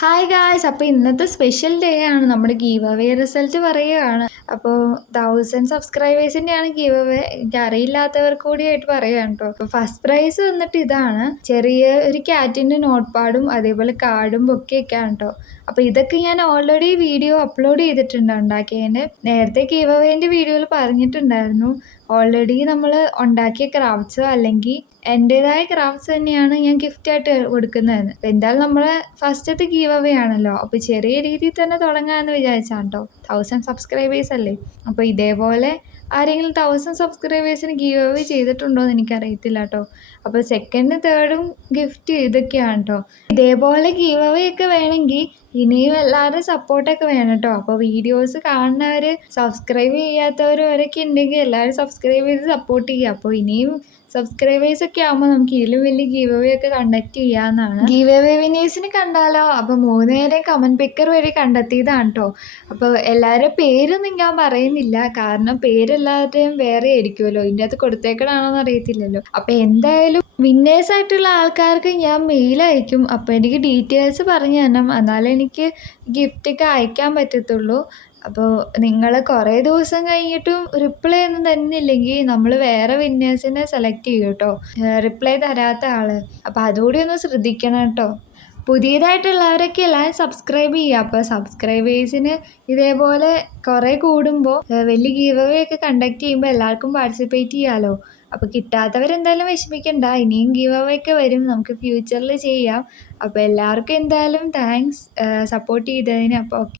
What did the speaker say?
Hi guys, അപ്പോൾ ഇന്നത്തെ special day ആണ്. നമ്മുടെ ഗീവ് അവേ റിസൾട്ട് പറയുകയാണ്. അപ്പോൾ 1000 സബ്സ്ക്രൈബേഴ്സിൻ്റെയാണ് ഗീവ് അവേ. എനിക്ക് അറിയില്ലാത്തവർക്ക് കൂടിയായിട്ട് പറയുകയാണ് കേട്ടോ. അപ്പോൾ ഫസ്റ്റ് പ്രൈസ് വന്നിട്ട് ഇതാണ്, ചെറിയ ഒരു ക്യാറ്റിൻ്റെ നോട്ട് പാഡും അതേപോലെ കാർഡും ബൊക്കെയൊക്കെയാണ് കേട്ടോ. അപ്പോൾ ഇതൊക്കെ ഞാൻ ഓൾറെഡി വീഡിയോ അപ്ലോഡ് ചെയ്തിട്ടുണ്ട് ഉണ്ടാക്കിയതിൻ്റെ. നേരത്തെ ഗീവ് അവേൻ്റെ വീഡിയോയിൽ പറഞ്ഞിട്ടുണ്ടായിരുന്നു. ഓൾറെഡി നമ്മൾ ഉണ്ടാക്കിയ ക്രാഫ്റ്റ്സോ അല്ലെങ്കിൽ എൻ്റേതായ ക്രാഫ്റ്റ്സ് തന്നെയാണ് ഞാൻ ഗിഫ്റ്റായിട്ട് കൊടുക്കുന്നതെന്ന്. അപ്പോൾ എന്തായാലും നമ്മളെ ഫസ്റ്റത്തെ ഗീവ് അവേ ആണല്ലോ, അപ്പോൾ ചെറിയ രീതിയിൽ തന്നെ തുടങ്ങാമെന്ന് വിചാരിച്ചാണ് കേട്ടോ. 1000 സബ്സ്ക്രൈബേഴ്സ് അല്ലേ. അപ്പോൾ ഇതേപോലെ ആരെങ്കിലും 1000 സബ്സ്ക്രൈബേഴ്സിന് ഗീവ് അവേ ചെയ്തിട്ടുണ്ടോ എന്ന് എനിക്കറിയത്തില്ല കേട്ടോ. അപ്പോൾ സെക്കൻഡും തേർഡും ഗിഫ്റ്റ് ഇതൊക്കെയാണ് കേട്ടോ. ഇതേപോലെ ഗീവ് അവേ ഒക്കെ വേണമെങ്കിൽ ഇനിയും എല്ലാവരും സപ്പോർട്ടൊക്കെ വേണം കേട്ടോ. അപ്പോൾ വീഡിയോസ് കാണുന്നവർ, സബ്സ്ക്രൈബ് ചെയ്യാത്തവരൊക്കെ ഉണ്ടെങ്കിൽ എല്ലാവരും സബ്സ്ക്രൈബ് ചെയ്ത് സപ്പോർട്ട് ചെയ്യുക. അപ്പോൾ ഇനിയും സബ്സ്ക്രൈബേഴ്സ് ഒക്കെ ആകുമ്പോൾ നമുക്ക് ഇതിലും വലിയ ഗീവ് അവേ ഒക്കെ കണ്ടക്ട് ചെയ്യാവുന്നതാണ്. ഗീവ് അവേ വിന്നേഴ്സിന് കണ്ടാലോ? അപ്പോൾ 3 പേരെ കമന്റ് പിക്കർ വഴി കണ്ടെത്തിയതാണ് കേട്ടോ. അപ്പോൾ എല്ലാവരുടെ പേരൊന്നും ഞാൻ പറയുന്നില്ല, കാരണം പേരെല്ലാവരുടെയും വേറെ ആയിരിക്കുമല്ലോ, ഇതിൻ്റെ അകത്ത് കൊടുത്തേക്കണാണോന്ന് അറിയത്തില്ലല്ലോ. അപ്പോൾ എന്തായാലും വിന്നേഴ്സ് ആയിട്ടുള്ള ആൾക്കാർക്ക് ഞാൻ മെയിൽ അയക്കും. അപ്പോൾ എനിക്ക് ഡീറ്റെയിൽസ് പറഞ്ഞു തരണം, എന്നാലേ എനിക്ക് ഗിഫ്റ്റൊക്കെ അയക്കാൻ പറ്റത്തുള്ളൂ. അപ്പോൾ നിങ്ങൾ കുറേ ദിവസം കഴിഞ്ഞിട്ടും റിപ്ലൈ ഒന്നും തന്നില്ലെങ്കിൽ നമ്മൾ വേറെ വിന്നേഴ്സിനെ സെലക്ട് ചെയ്യും കേട്ടോ, റിപ്ലൈ തരാത്ത ആൾ. അപ്പോൾ അതുകൂടി ഒന്ന് ശ്രദ്ധിക്കണം കേട്ടോ. പുതിയതായിട്ടുള്ളവരൊക്കെ എല്ലാവരും സബ്സ്ക്രൈബ് ചെയ്യുക. അപ്പോൾ സബ്സ്ക്രൈബേഴ്സിന് ഇതേപോലെ കുറേ കൂടുമ്പോൾ വലിയ ഗീവ് അവേ ഒക്കെ കണ്ടക്ട് ചെയ്യുമ്പോൾ എല്ലാവർക്കും പാർട്ടിസിപ്പേറ്റ് ചെയ്യാമല്ലോ. അപ്പോൾ കിട്ടാത്തവരെന്തായാലും വിഷമിക്കണ്ട, ഇനിയും ഗീവ് അവേ ഒക്കെ വരും, നമുക്ക് ഫ്യൂച്ചറിൽ ചെയ്യാം. അപ്പോൾ എല്ലാവർക്കും എന്തായാലും താങ്ക്സ് സപ്പോർട്ട് ചെയ്തതിന്. അപ്പോൾ ഓക്കെ.